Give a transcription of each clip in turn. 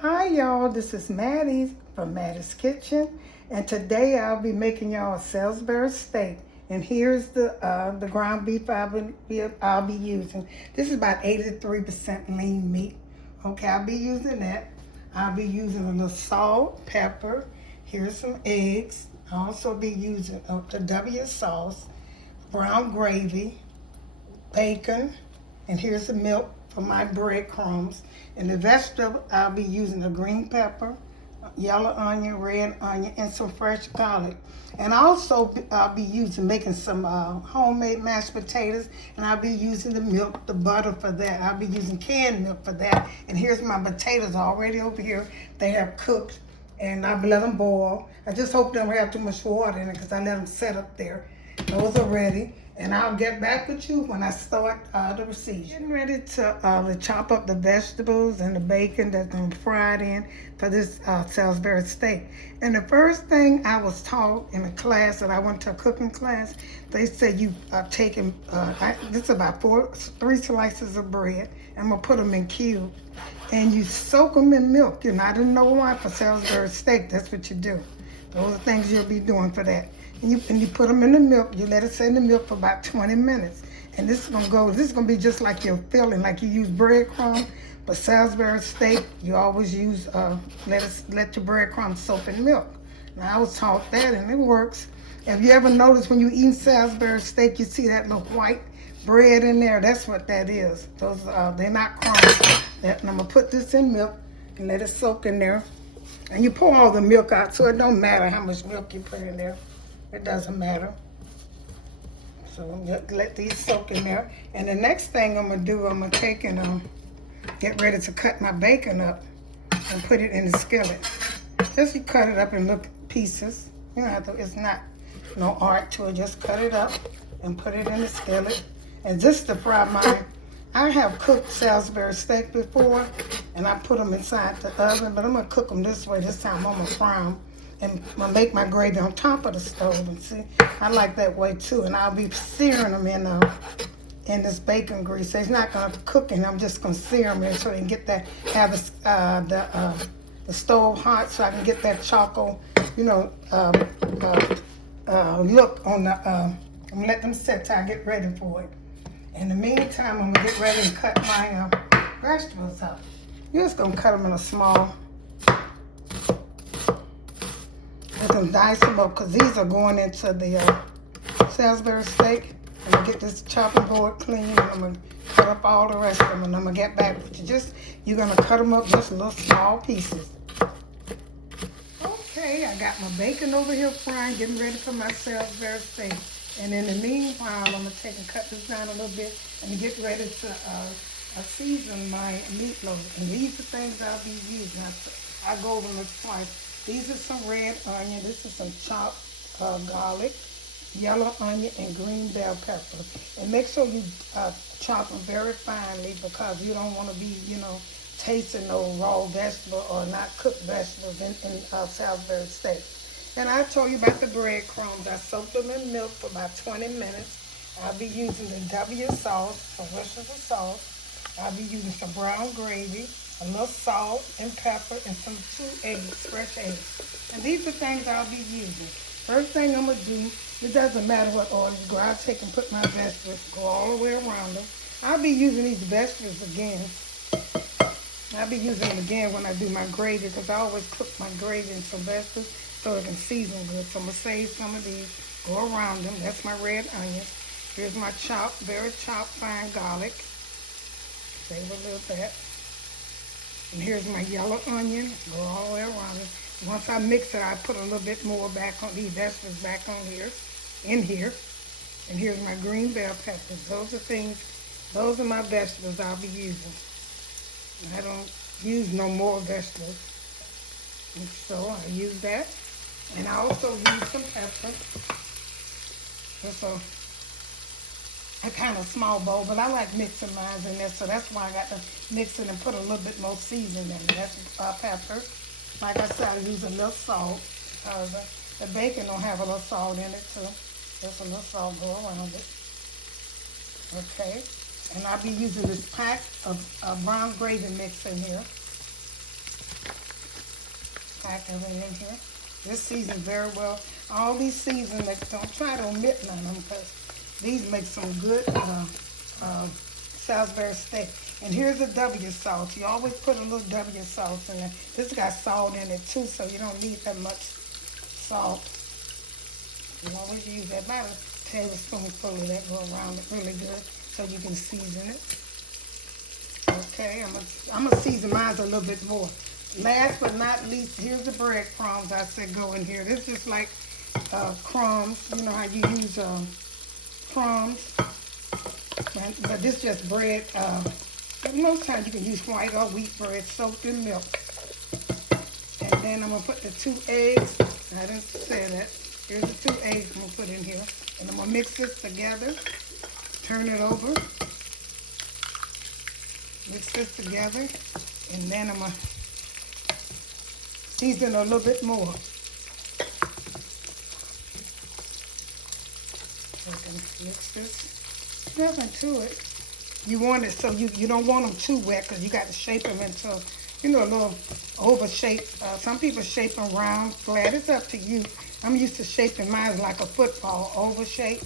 Hi y'all, this is Mattie from Mattie's Kitchen, and today I'll be making y'all a Salisbury steak. And here's the ground beef I'll be using. This is about 83% lean meat. Okay, I'll be using that. I'll be using a little salt, pepper. Here's some eggs. I'll also be using the W sauce, brown gravy, bacon, and here's the milk for my breadcrumbs. And the vegetable, I'll be using a green pepper, yellow onion, red onion, and some fresh garlic. And also, I'll be making some homemade mashed potatoes, and I'll be using the milk, the butter for that. I'll be using canned milk for that. And here's my potatoes already over here. They have cooked, and I'll let them boil. I just hope they don't have too much water in it because I let them set up there. Those are ready. And I'll get back with you when I start the procedure. Getting ready to chop up the vegetables and the bacon that's been fried in for this Salisbury steak. And the first thing I was taught in a class that I went to, a cooking class, they said you are taking, this is about 3 slices of bread. I'm gonna put them in cubes. And you soak them in milk. You know, I didn't know why for Salisbury steak, that's what you do. Those are things you'll be doing for that. And you put them in the milk. You let it sit in the milk for about 20 minutes. And this is gonna be just like your filling, like you use breadcrumbs. But Salisbury steak, you always use, let your breadcrumbs soak in milk. Now I was taught that and it works. Have you ever noticed when you eat Salisbury steak, you see that little white bread in there? That's what that is. Those, they're not crumbs. And I'm gonna put this in milk and let it soak in there. And you pour all the milk out, so it don't matter how much milk you put in there. It doesn't matter. So let these soak in there. And the next thing I'm gonna do, I'm gonna take and get ready to cut my bacon up and put it in the skillet. Just you cut it up in little pieces. You don't have to, it's not no art to it. Just cut it up and put it in the skillet. And just to fry mine, I have cooked Salisbury steak before, and I put them inside the oven, but I'm gonna cook them this way. This time I'm gonna fry them. And I'm gonna make my gravy on top of the stove. And see, I like that way too. And I'll be searing them in this bacon grease. So it's not gonna cook in. I'm just gonna sear them in so I can get that, have the stove hot so I can get that charcoal, you know, look on the. I'm gonna let them set till I get ready for it. In the meantime, I'm gonna get ready and cut my vegetables up. You're just gonna cut them in a small. You can dice them up because these are going into the Salisbury steak. I'm going to get this chopping board clean and I'm going to cut up all the rest of them and I'm going to get back with you. You're going to cut them up just little small pieces. Okay, I got my bacon over here frying, getting ready for my Salisbury steak. And in the meanwhile, I'm going to take and cut this down a little bit and get ready to season my meatloaf. And these are things I'll be using. I go over them twice. These are some red onion. This is some chopped garlic, yellow onion, and green bell pepper. And make sure you chop them very finely because you don't want to be, you know, tasting no raw vegetable or not cooked vegetables in Salisbury steak. And I told you about the breadcrumbs. I soaked them in milk for about 20 minutes. I'll be using the W sauce, some Worcestershire sauce. I'll be using some brown gravy, a little salt and pepper, and some 2 eggs, fresh eggs. And these are things I'll be using. First thing I'm gonna do, it doesn't matter what order you go, I'll take and put my vegetables, go all the way around them. I'll be using these vegetables again. I'll be using them again when I do my gravy because I always cook my gravy in some vegetables so it can season good. So I'm gonna save some of these, go around them. That's my red onion. Here's my very chopped fine garlic. Save a little bit. And here's my yellow onion, go all the way around it. Once I mix it, I put a little bit more back on these vegetables back on here, in here. And here's my green bell peppers. Those are my vegetables I'll be using. I don't use no more vegetables. And so I use that. And I also use some pepper. Just a kind of small bowl, but I like mixing mine in there, so that's why I got to mix it and put a little bit more seasoning in it. That's pepper. Like I said, I use a little salt. The bacon don't have a little salt in it too. Just a little salt go around it. Okay. And I'll be using this pack of brown gravy mix in here. pack everything in here. This seasons very well. All these seasons, don't try to omit none of them because these make some good Salisbury steak. And here's a W sauce. You always put a little W sauce in there. This got salt in it too, so you don't need that much salt. You always use that, about a tablespoonful of that, go around it really good so you can season it. Okay, I'm gonna season mine a little bit more. Last but not least, here's the breadcrumbs I said go in here. This is just like crumbs. You know how you use crumbs, but this is just bread. Most times you can use white or wheat bread soaked in milk. And then I'm gonna put the 2 eggs. I didn't say that. Here's the 2 eggs I'm gonna put in here, and I'm gonna mix this together. Turn it over. Mix this together, and then I'm gonna season a little bit more. So I can mix this. Nothing to it. You want it so you don't want them too wet because you got to shape them into, you know, a little oval shape. Some people shape them round, flat. It's up to you. I'm used to shaping mine like a football, oval shape.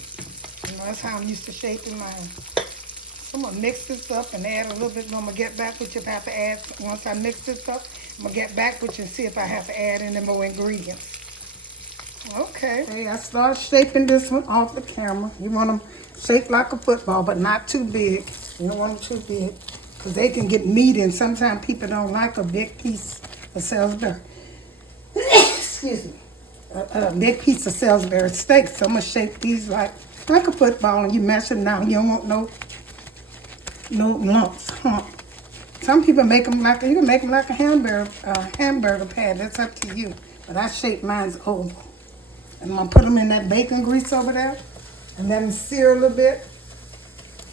You know, that's how I'm used to shaping mine. So I'm going to mix this up and add a little bit more. I'm going to get back with you if I have to add. Once I mix this up, I'm going to get back with you and see if I have to add any more ingredients. Okay, I start shaping this one off the camera. You want them shaped like a football, but not too big. You don't want them too big because they can get meaty, and sometimes people don't like a big piece of Salisbury. Excuse me. A big piece of Salisbury steak. So I'm going to shape these like a football, and you mash them down. You don't want no lumps, hump. Some people make them like, you can make them like a hamburger pad. That's up to you. But I shape mine's oval. And I'm going to put them in that bacon grease over there and let them sear a little bit.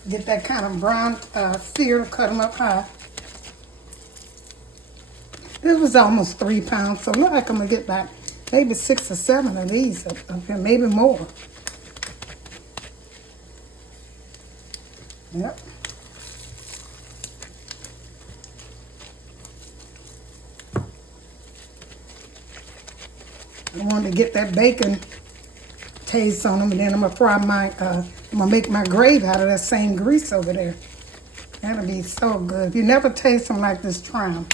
Get that kind of brown sear, cut them up high. This was almost 3 pounds, so it looks like I'm going to get about maybe 6 or 7 of these up here, maybe more. Yep. I wanted to get that bacon taste on them, and then I'm gonna fry my, I'm gonna make my gravy out of that same grease over there. That'll be so good. If you never taste them like this, try them.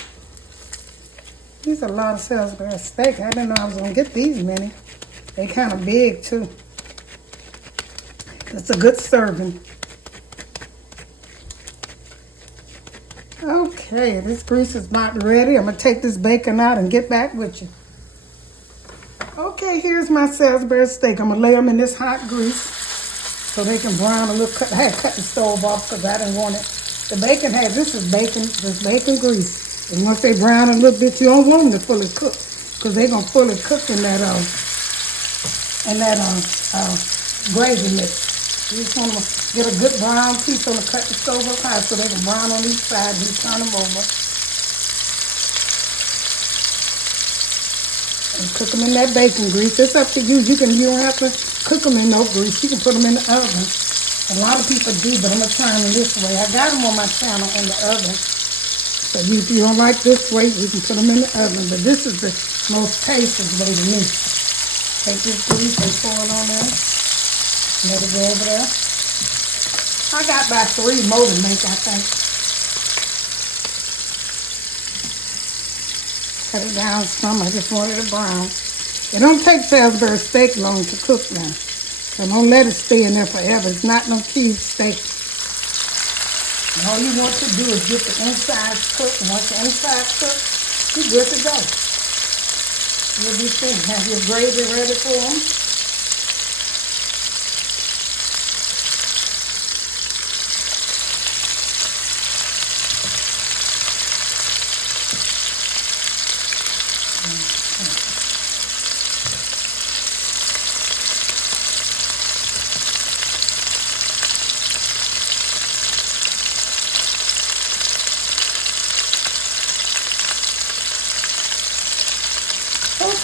These are a lot of Salisbury steak. I didn't know I was gonna get these many. They kind of big too. It's a good serving. Okay, this grease is about ready. I'm gonna take this bacon out and get back with you. Okay, here's my Salisbury steak. I'm going to lay them in this hot grease so they can brown a little. I had cut the stove off because I didn't want it. The bacon this is bacon grease. And once they brown a little bit, you don't want them to fully cook because they're going to fully cook in that gravy mix. You just want to get a good brown piece on the cut the stove up high so they can brown on each side and you turn them over. And cook them in that bacon grease. It's up to you. You don't have to cook them in no grease. You can put them in the oven. A lot of people do, but I'm going to try them this way. I got them on my channel in the oven. So if you don't like this way, you can put them in the oven. But this is the most tastiest way to me. Take this grease and pour it on there. Let it go over there. I got about 3 more to make, I think. Cut it down some. I just wanted it brown. It don't take Salisbury steak long to cook now. So don't let it stay in there forever. It's not no cheese steak. And all you want to do is get the insides cooked. And once the insides cooked, you're good to go. You'll be finished. Have your gravy ready for them.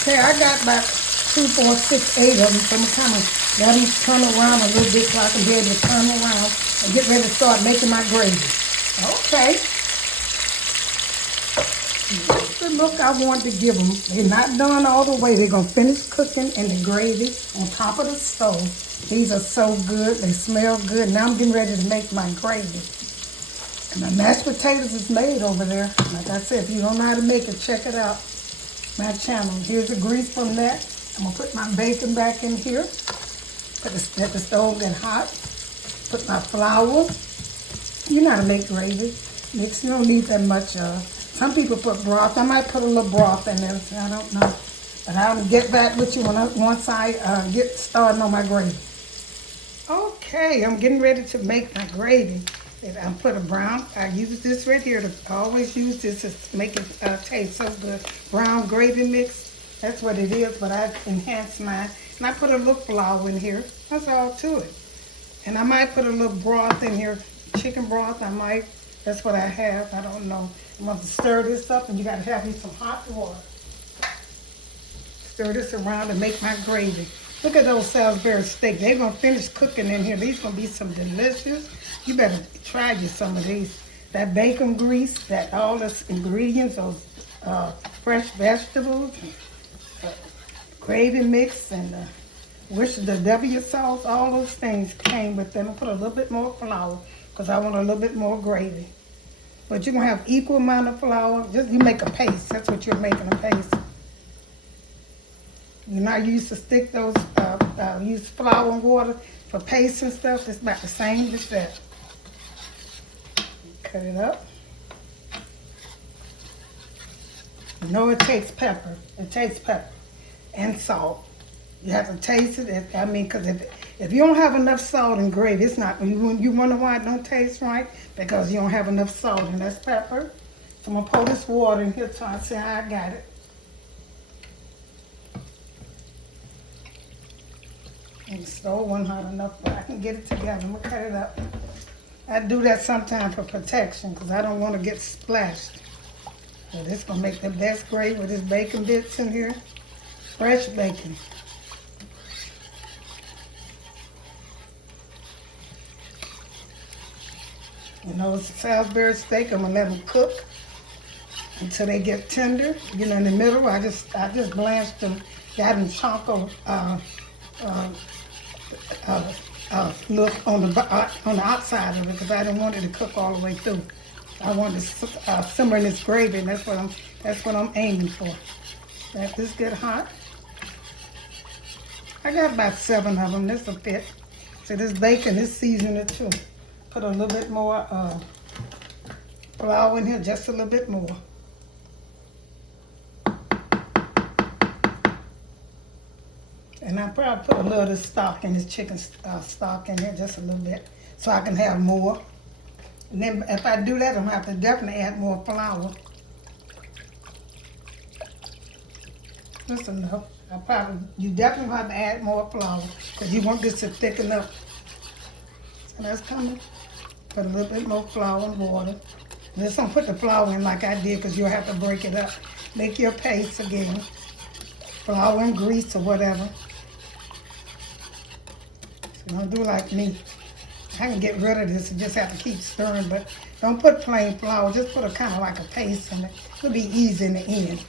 Okay, I got about 2, 4, 6, 8 of them, so I'm kind of let them turn around a little bit so I can be able to turn around and get ready to start making my gravy. Okay. the look I want to give them. They're not done all the way. They're going to finish cooking in the gravy on top of the stove. These are so good. They smell good. Now I'm getting ready to make my gravy. And my mashed potatoes is made over there. Like I said, if you don't know how to make it, check it out. My channel. Here's the grease from that. I'm going to put my bacon back in here. Let the stove get hot. Put my flour. You know how to make gravy. Mix. You don't need that much. Some people put broth. I might put a little broth in there. I don't know. But I'll get back with you once I get started on my gravy. Okay, I'm getting ready to make my gravy. I put a brown. I use this right here. I always use this to make it taste so good. Brown gravy mix. That's what it is. But I enhance mine. And I put a little flour in here. That's all to it. And I might put a little broth in here. Chicken broth, I might. That's what I have. I don't know. I'm going to stir this up, and you got to have me some hot water. Stir this around and make my gravy. Look at those Salisbury steaks. They're going to finish cooking in here. These going to be some delicious. You better try you some of these. That bacon grease, that all those ingredients, those fresh vegetables, gravy mix, and the W sauce, all those things came with them. I put a little bit more flour because I want a little bit more gravy. But you're going to have equal amount of flour. Just you make a paste. That's what you're making, a paste. You're not used to stick those, use flour and water for paste and stuff. It's about the same as that. Cut it up. You know it takes pepper. It takes pepper and salt. You have to taste it. I mean, because if you don't have enough salt in gravy, it's not. You wonder why it don't taste right? Because you don't have enough salt, and that's pepper. So I'm gonna pour this water in here so I see how I got it. And the stove wasn't hot enough, but I can get it together. I'm gonna cut it up. I do that sometimes for protection because I don't want to get splashed. So this gonna make the best gravy with this bacon bits in here. Fresh bacon. You know, it's a Salisbury steak. I'm gonna let them cook until they get tender. You know, in the middle, I just blanched them, got them chunk of look on the outside of it because I didn't want it to cook all the way through. I wanted to simmer in this gravy, and that's what I'm aiming for. Let this get hot. I got about 7 of them. This will fit. So this bacon is seasoned too. Put a little bit more flour in here, just a little bit more. And I probably put a little of this stock in this chicken stock in here, just a little bit, so I can have more. And then if I do that, I'm gonna have to definitely add more flour. Just enough. You definitely have to add more flour because you want this to thicken up. So that's coming. Put a little bit more flour and water. And just don't put the flour in like I did because you'll have to break it up. Make your paste again. Flour and grease or whatever. So don't do like me. I can get rid of this and just have to keep stirring, but don't put plain flour. Just put a kind of like a paste in it. It'll be easy in the end.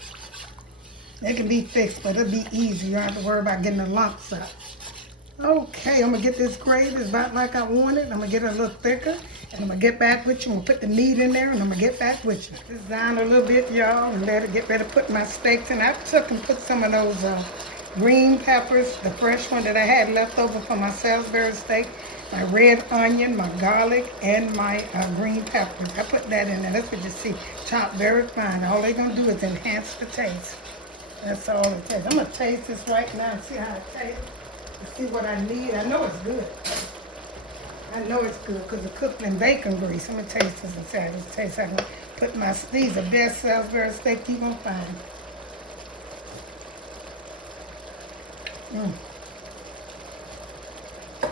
It can be fixed, but it'll be easy. You don't have to worry about getting the lumps up. Okay, I'm gonna get this gravy. It's about like I want it. I'm gonna get it a little thicker, and I'm gonna get back with you. I'm gonna put the meat in there, and I'm gonna get back with you. It's down a little bit, y'all, and let it get ready to put my steaks in. I took and put some of those green peppers, the fresh one that I had left over from my Salisbury steak, my red onion, my garlic, and my green peppers. I put that in there. That's what you see, chopped very fine. All they're gonna do is enhance the taste. That's all it takes. I'm gonna taste this right now and see how it tastes. See what I need. I know it's good. I know it's good because it's cooked in bacon grease. I'm gonna taste this and see how this tastes. I can put these are the best Salisbury steak you're gonna find.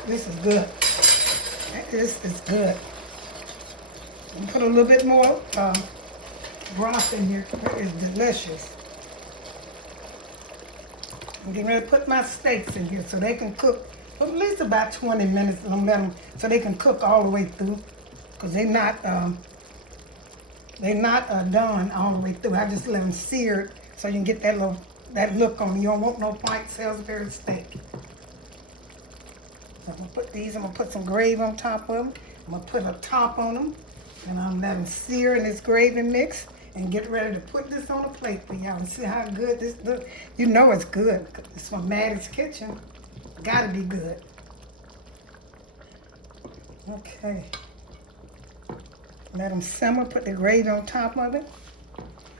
This is good. This is good. I'm gonna put a little bit more broth in here. It's delicious. I'm getting ready to put my steaks in here so they can cook for at least about 20 minutes. And I'm letting them so they can cook all the way through because they're not They're not done all the way through. I just let them seared so you can get that look on them. You don't want no white Salisbury steak. So I'm gonna put these. I'm gonna put some gravy on top of them. I'm gonna put a top on them, and I'm gonna let them sear in this gravy mix and get ready to put this on a plate for y'all and see how good this looks. You know it's good. It's from Mattie's Kitchen. Gotta be good. Okay. Let them simmer. Put the gravy on top of it.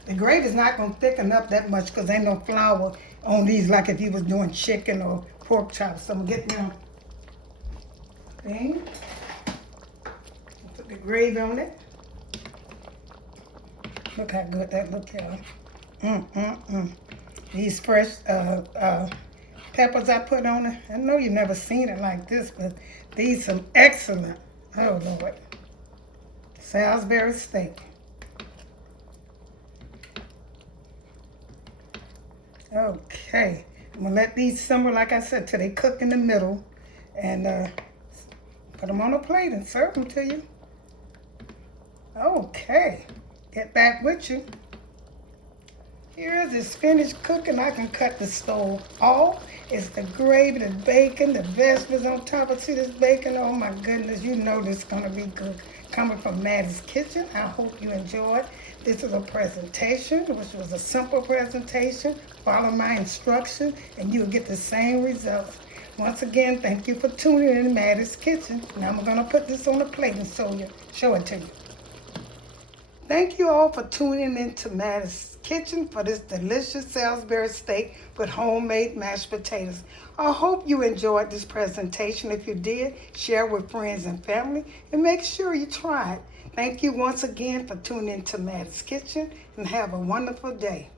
The gravy's not gonna thicken up that much because ain't no flour on these like if you was doing chicken or pork chops. So I'm gonna get them thing. Put the gravy on it. Look how good that look, y'all. These fresh peppers I put on it. I know you never seen it like this, but these some excellent. Oh Lord. Salisbury steak. Okay, I'm gonna let these simmer, like I said, till they cook in the middle, and put them on a plate and serve them to you. Okay, get back with you. Here's this finished cooking. I can cut the stove off. It's the gravy, the bacon, the vegetables on top. I see this bacon. Oh my goodness, you know this is gonna be good. Coming from Mattie's Kitchen. I hope you enjoyed. This is a presentation, which was a simple presentation. Follow my instructions and you'll get the same results. Once again, thank you for tuning in to Mattie's Kitchen. Now I'm gonna put this on a plate and show it to you. Thank you all for tuning in to Mattie's Kitchen for this delicious Salisbury steak with homemade mashed potatoes. I hope you enjoyed this presentation. If you did, share with friends and family and make sure you try it. Thank you once again for tuning in to Mattie's Kitchen and have a wonderful day.